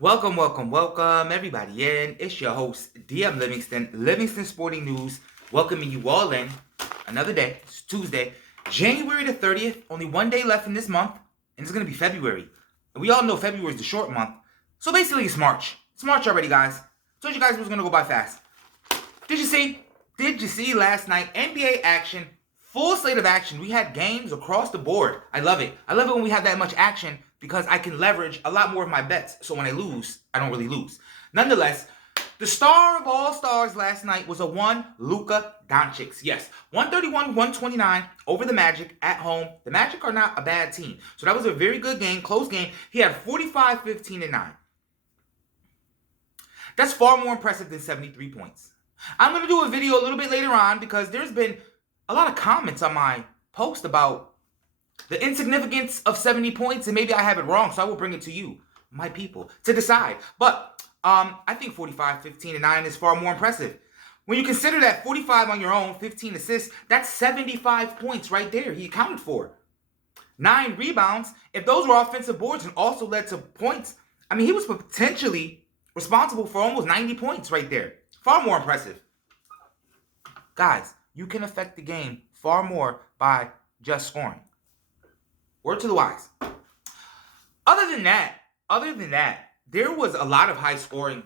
Welcome, welcome, welcome, everybody in. It's your host, DM Livingston Sporting News, welcoming you all in. Another day, it's Tuesday, January the 30th, only one day left in this month, and it's going to be February. And we all know February is the short month, so basically it's March. It's March already, guys. Told you guys it was going to go by fast. Did you see last night, NBA action, full slate of action. We had games across the board. I love it. I love it when we have that much action because I can leverage a lot more of my bets. So when I lose, I don't really lose. Nonetheless, the star of all stars last night was Luka Doncic. Yes, 131-129 over the Magic at home. The Magic are not a bad team. So that was a very good game, close game. He had 45, 15, and 9. That's far more impressive than 73 points. I'm going to do a video a little bit later on because there's been a lot of comments on my post about the insignificance of 70 points, and maybe I have it wrong, so I will bring it to you, my people, to decide. But I think 45, 15, and 9 is far more impressive. When you consider that 45 on your own, 15 assists, that's 75 points right there he accounted for. 9 rebounds. If those were offensive boards and also led to points, I mean, he was potentially responsible for almost 90 points right there. Far more impressive. Guys, you can affect the game far more by just scoring. Word to the wise. Other than that, there was a lot of high scoring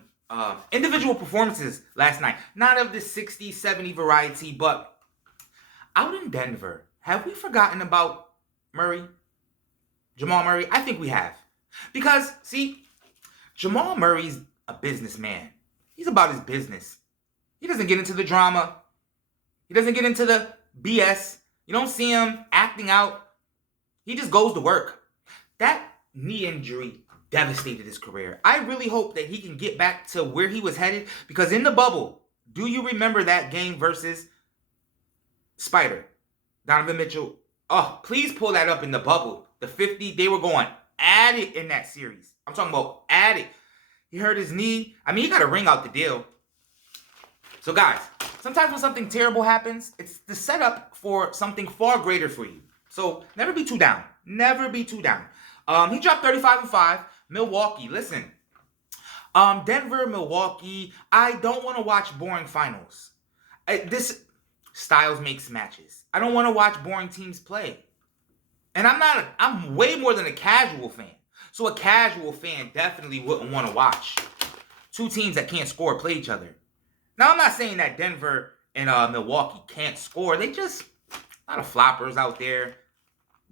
individual performances last night. Not of the 60, 70 variety, but out in Denver, have we forgotten about Jamal Murray? I think we have. Because, see, Jamal Murray's a businessman. He's about his business. He doesn't get into the drama. He doesn't get into the BS. You don't see him acting out. He just goes to work. That knee injury devastated his career. I really hope that he can get back to where he was headed, because in the bubble, do you remember that game versus Spider, Donovan Mitchell? Oh, please pull that up in the bubble. The 50, they were going at it in that series. I'm talking about at it. He hurt his knee. I mean, he got to ring out the deal. So guys, sometimes when something terrible happens, it's the setup for something far greater for you. So never be too down. Never be too down. He dropped 35 and 5. Milwaukee, listen. Denver, Milwaukee. I don't want to watch boring finals. This styles makes matches. I don't want to watch boring teams play. And I'm way more than a casual fan. So a casual fan definitely wouldn't want to watch two teams that can't score play each other. Now, I'm not saying that Denver and Milwaukee can't score. They just, a lot of floppers out there.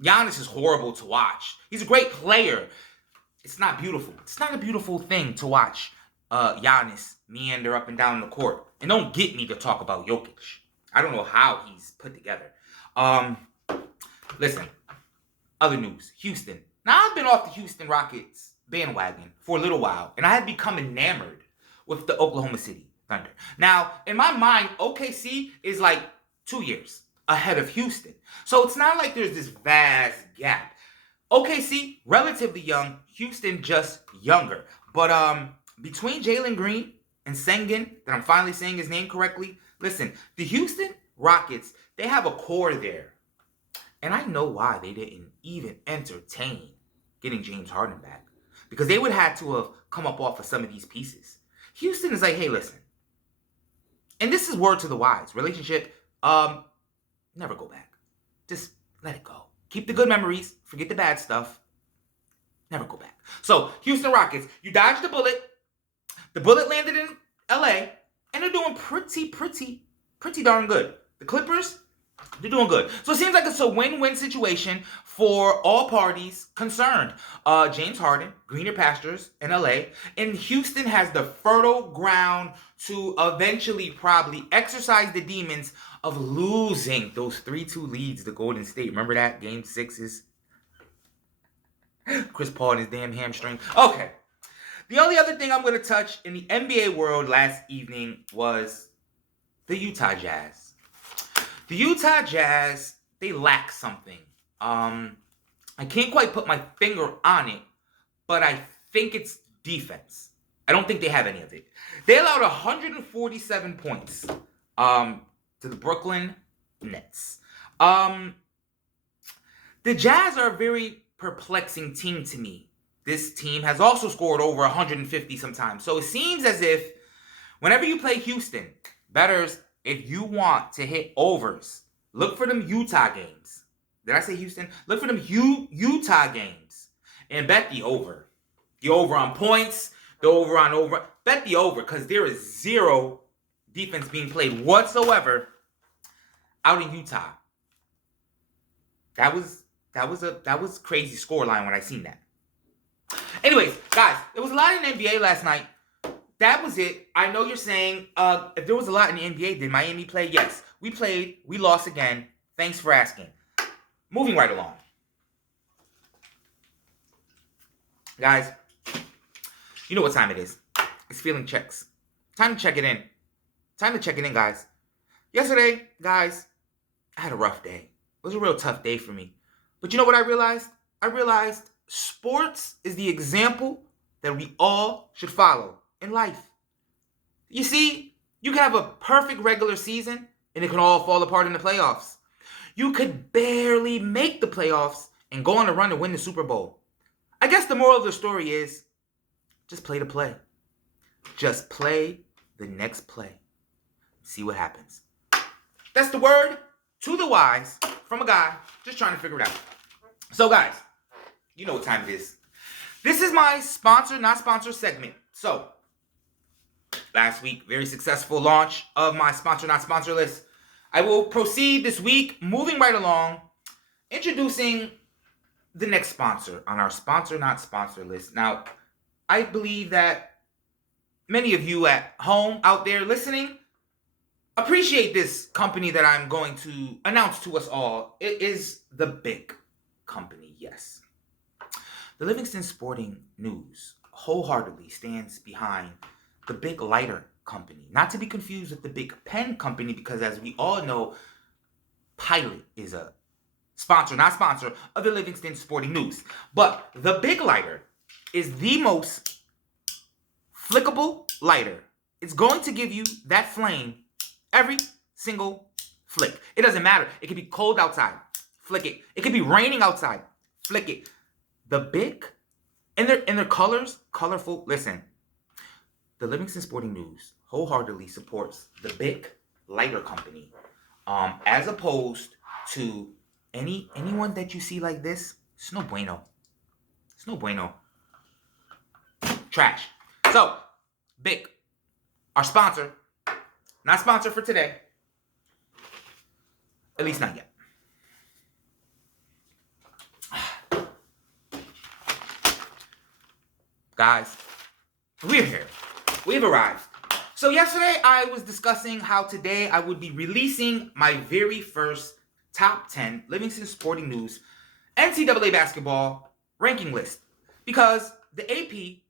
Giannis is horrible to watch. He's a great player. It's not beautiful. It's not a beautiful thing to watch Giannis meander up and down the court. And don't get me to talk about Jokic. I don't know how he's put together. Listen, other news. Houston. Now, I've been off the Houston Rockets bandwagon for a little while, and I had become enamored with the Oklahoma City Thunder. Now, in my mind, OKC is like 2 years ahead of Houston. So it's not like there's this vast gap. OKC, relatively young. Houston, just younger. But between Jalen Green and Sengun, that I'm finally saying his name correctly, listen, the Houston Rockets, they have a core there. And I know why they didn't even entertain getting James Harden back. Because they would have to have come up off of some of these pieces. Houston is like, hey, listen. And this is word to the wise. Relationship, never go back. Just let it go. Keep the good memories. Forget the bad stuff. Never go back. So, Houston Rockets, you dodged the bullet. The bullet landed in LA. And they're doing pretty darn good. The Clippers, they're doing good. So it seems like it's a win-win situation for all parties concerned. James Harden, greener pastures in LA. And Houston has the fertile ground to eventually probably exercise the demons of losing those 3-2 leads to Golden State. Remember that? Game 6's? Chris Paul and his damn hamstring. Okay. The only other thing I'm going to touch in the NBA world last evening was the Utah Jazz. The Utah Jazz, they lack something. I can't quite put my finger on it, but I think it's defense. I don't think they have any of it. They allowed 147 points to the Brooklyn Nets. The Jazz are a very perplexing team to me. this team has also scored over 150 sometimes. So it seems as if whenever you play Houston, bettors, if you want to hit overs, look for them Utah games. Did I say Houston? Look for them Utah games and bet the over. The over on points, the over on over. Bet the over because there is zero defense being played whatsoever out in Utah. That was crazy scoreline when I seen that. Anyways, guys, there was a lot in the NBA last night. That was it. I know you're saying, if there was a lot in the NBA, did Miami play? Yes. We played. We lost again. Thanks for asking. Moving right along. Guys, you know what time it is. It's feeling checks. Time to check it in. Time to check it in, guys. Yesterday, guys, I had a rough day. It was a real tough day for me. But you know what I realized? I realized sports is the example that we all should follow in life. You see, you can have a perfect regular season and it can all fall apart in the playoffs. You could barely make the playoffs and go on a run and win the Super Bowl. I guess the moral of the story is just play the play. Just play the next play. See what happens. That's the word to the wise from a guy just trying to figure it out. So guys, you know what time it is. This is my sponsor, not sponsor segment. So, last week, very successful launch of my sponsor, not sponsor list. I will proceed this week, moving right along, introducing the next sponsor on our sponsor, not sponsor list. Now, I believe that many of you at home out there listening appreciate this company that I'm going to announce to us all. It is the big company, yes. The Livingston Sporting News wholeheartedly stands behind the Big Lighter Company. Not to be confused with the Big Pen Company, because as we all know, Pilot is a sponsor, not sponsor, of the Livingston Sporting News. But the Big Lighter is the most flickable lighter. It's going to give you that flame every single flick. It doesn't matter. It could be cold outside. Flick it. It could be raining outside. Flick it. The big, and their colors, colorful. Listen, the Livingston Sporting News wholeheartedly supports the Big Lighter Company, as opposed to anyone that you see like this. It's no bueno. It's no bueno. Trash. So, Big, our sponsor, not sponsor for today. At least not yet. Guys, we're here. We've arrived. So yesterday I was discussing how today I would be releasing my very first top 10 Livingston Sporting News NCAA basketball ranking list. Because the AP,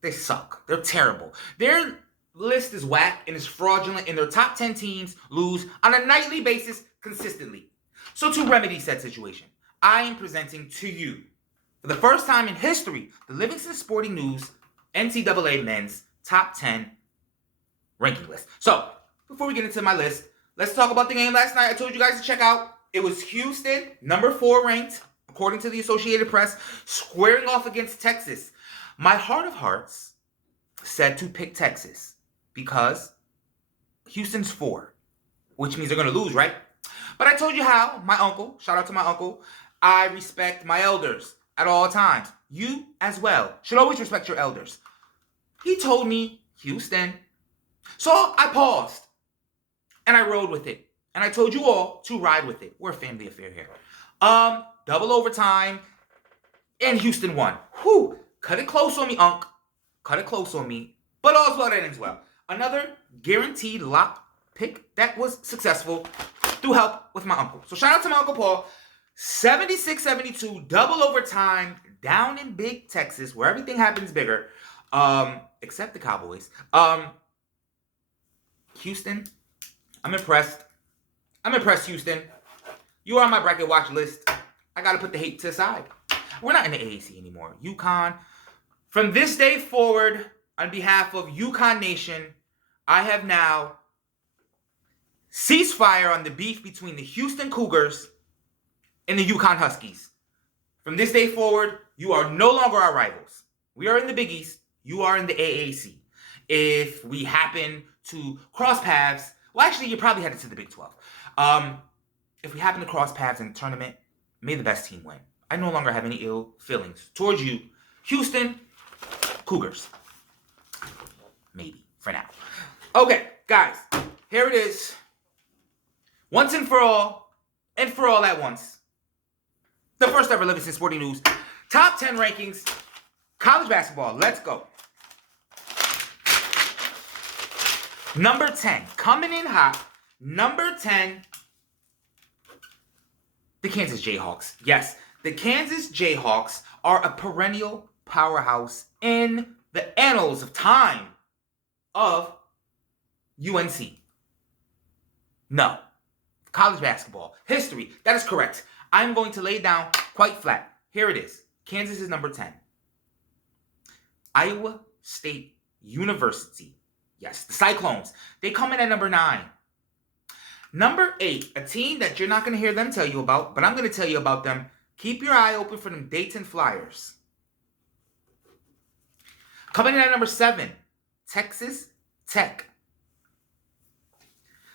they suck. They're terrible. Their list is whack and is fraudulent, and their top 10 teams lose on a nightly basis consistently. So to remedy said situation, I am presenting to you, for the first time in history, the Livingston Sporting News NCAA men's top 10 ranking list. So, before we get into my list, let's talk about the game last night I told you guys to check out. It was Houston, number 4 ranked, according to the Associated Press, squaring off against Texas. My heart of hearts said to pick Texas because Houston's 4, which means they're going to lose, right? But I told you how my uncle, shout out to my uncle, I respect my elders at all times. You as well should always respect your elders. He told me Houston. So I paused and I rode with it. And I told you all to ride with it. We're a family affair here. Double overtime and Houston won. Whew. Cut it close on me, Unc. Cut it close on me. But all's well that ends well. Another guaranteed lock pick that was successful through help with my uncle. So shout out to my Uncle Paul. 76-72, double overtime, down in Big Texas, where everything happens bigger, except the Cowboys. Houston, I'm impressed. I'm impressed, Houston. You are on my bracket watch list. I got to put the hate to the side. We're not in the AAC anymore. UConn. From this day forward, on behalf of UConn Nation, I have now ceased fire on the beef between the Houston Cougars and the UConn Huskies. From this day forward, you are no longer our rivals. We are in the Big East. You are in the AAC. If we happen to cross paths, well, actually, you're probably headed to the Big 12. If we happen to cross paths in the tournament, may the best team win. I no longer have any ill feelings towards you. Houston Cougars. Maybe, for now. Okay, guys, here it is. Once and for all at once. The first ever Livingston Sporting News Top 10 rankings. College basketball. Let's go. Number 10. Coming in hot. Number 10. The Kansas Jayhawks. Yes, the Kansas Jayhawks are a perennial powerhouse in the annals of time of UNC. No. College basketball. History. That is correct. I'm going to lay down quite flat. Here it is. Kansas is number 10. Iowa State University. Yes, the Cyclones. They come in at number 9. Number 8, a team that you're not going to hear them tell you about, but I'm going to tell you about them. Keep your eye open for them Dayton Flyers. Coming in at number 7, Texas Tech.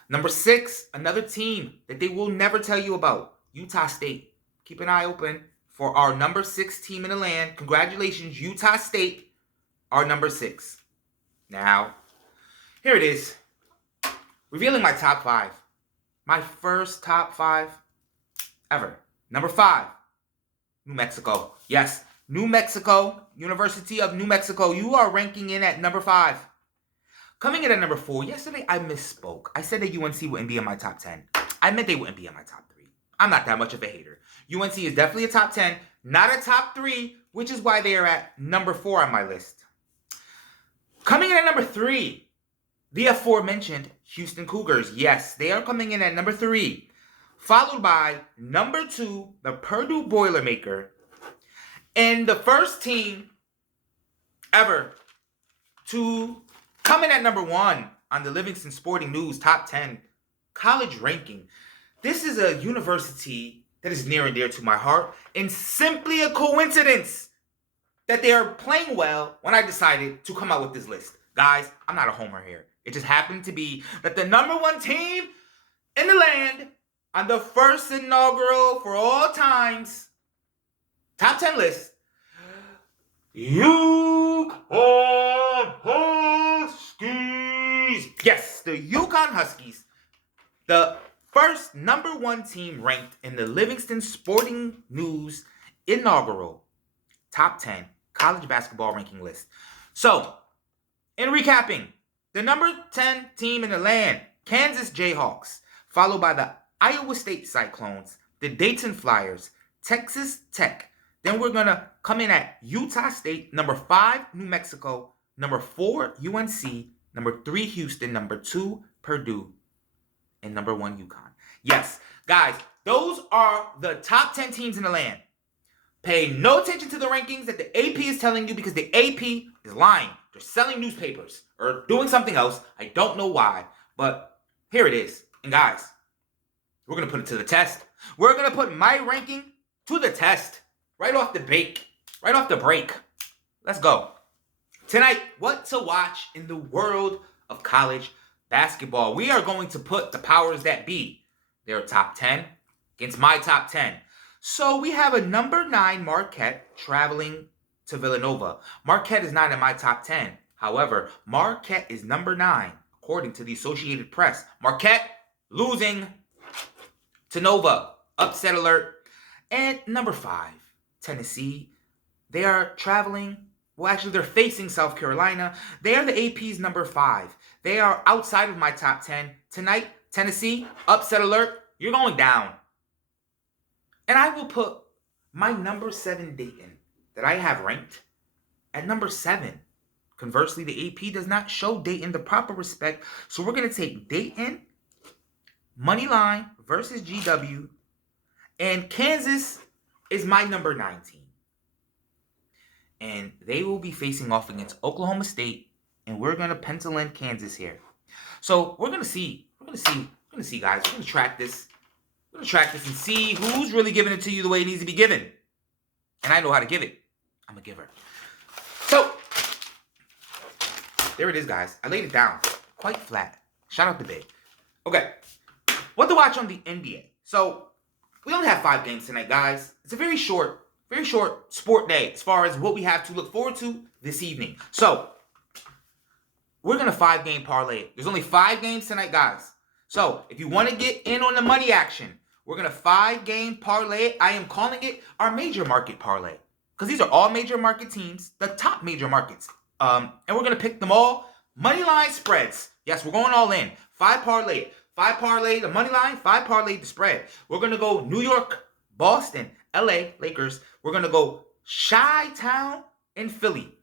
Number 6, another team that they will never tell you about, Utah State. Keep an eye open for our number 6 team in the land. Congratulations, Utah State, our number 6. Now, here it is. Revealing my top 5. My first top 5 ever. Number 5, New Mexico. Yes, New Mexico, University of New Mexico. You are ranking in at number 5. Coming in at number 4, yesterday I misspoke. I said that UNC wouldn't be in my top 10. I meant they wouldn't be in my top 3. I'm not that much of a hater. UNC is definitely a top 10, not a top 3, which is why they are at number 4 on my list. Coming in at number 3, the aforementioned Houston Cougars. Yes, they are coming in at number 3. Followed by number 2, the Purdue Boilermaker. And the first team ever to come in at number 1 on the Livingston Sporting News Top 10 college ranking. This is a university that is near and dear to my heart, and simply a coincidence that they are playing well when I decided to come out with this list. Guys, I'm not a homer here. It just happened to be that the number 1 team in the land on the first inaugural for all times top 10 list, UConn Huskies. Yes, the UConn Huskies, the first number 1 team ranked in the Livingston Sporting News inaugural top 10 college basketball ranking list. So, in recapping, the number 10 team in the land, Kansas Jayhawks, followed by the Iowa State Cyclones, the Dayton Flyers, Texas Tech. Then we're going to come in at Utah State, number 5, New Mexico, number 4, UNC, number 3, Houston, number 2, Purdue, and number 1, UConn. Yes, guys, those are the top 10 teams in the land. Pay no attention to the rankings that the AP is telling you because the AP is lying. They're selling newspapers or doing something else. I don't know why, but here it is. And guys, we're going to put it to the test. We're going to put my ranking to the test right off the break. Let's go. Tonight, what to watch in the world of college basketball. We are going to put the powers that be, their top 10, against my top 10. So we have a number 9 Marquette traveling to Villanova. Marquette is not in my top 10. However, Marquette is number 9, according to the Associated Press. Marquette losing to Nova. Upset alert. And number 5, Tennessee. They are traveling. Well, actually, they're facing South Carolina. They are the AP's number 5. They are outside of my top 10. Tonight, Tennessee, upset alert. You're going down. And I will put my number 7 Dayton that I have ranked at number 7. Conversely, the AP does not show Dayton the proper respect. So we're going to take Dayton, money line versus GW. And Kansas is my number 9 team. And they will be facing off against Oklahoma State. And we're going to pencil in Kansas here. So we're going to see. We're going to see, guys. We're going to track this. We're going to track this and see who's really giving it to you the way it needs to be given. and I know how to give it. I'm a giver. So, there it is, guys. I laid it down quite flat. Shout out to Big. Okay, what to watch on the NBA? So, we only have 5 games tonight, guys. It's a very short sport day as far as what we have to look forward to this evening. So, we're going to 5-game parlay. There's only 5 games tonight, guys. So, if you want to get in on the money action, we're going to 5-game parlay. I am calling it our major market parlay. Because these are all major market teams, the top major markets. And we're going to pick them all. Money line spreads. Yes, we're going all in. 5 parlay. 5 parlay the money line, 5 parlay the spread. We're going to go New York, Boston, LA, Lakers. We're going to go Chi-Town and Philly.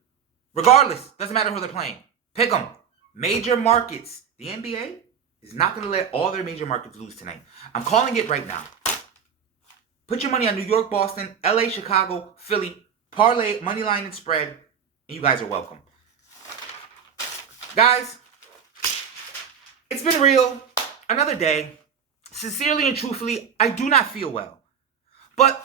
Regardless, doesn't matter who they're playing. Pick them. Major markets. The NBA is not going to let all their major markets lose tonight. I'm calling it right now. Put your money on New York, Boston, LA, Chicago, Philly. Parlay, money line, and spread. And you guys are welcome. Guys, it's been real. Another day. Sincerely and truthfully, I do not feel well. But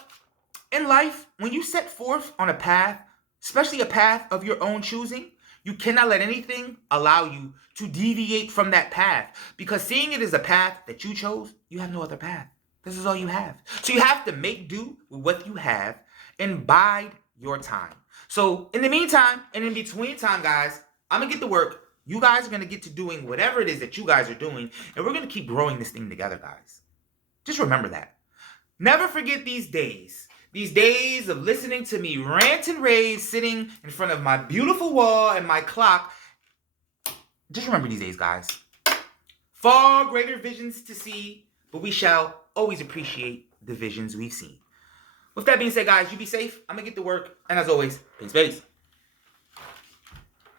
in life, when you set forth on a path, especially a path of your own choosing, you cannot let anything allow you to deviate from that path. Because seeing it as a path that you chose, you have no other path. This is all you have. So you have to make do with what you have and bide your time. So in the meantime, and in between time, guys, I'm going to get to work. You guys are going to get to doing whatever it is that you guys are doing. And we're going to keep growing this thing together, guys. Just remember that. Never forget these days. These days of listening to me rant and rave sitting in front of my beautiful wall and my clock. Just remember these days, guys. Far greater visions to see, but we shall always appreciate the visions we've seen. With that being said, guys, you be safe. I'm going to get to work. And as always, peace.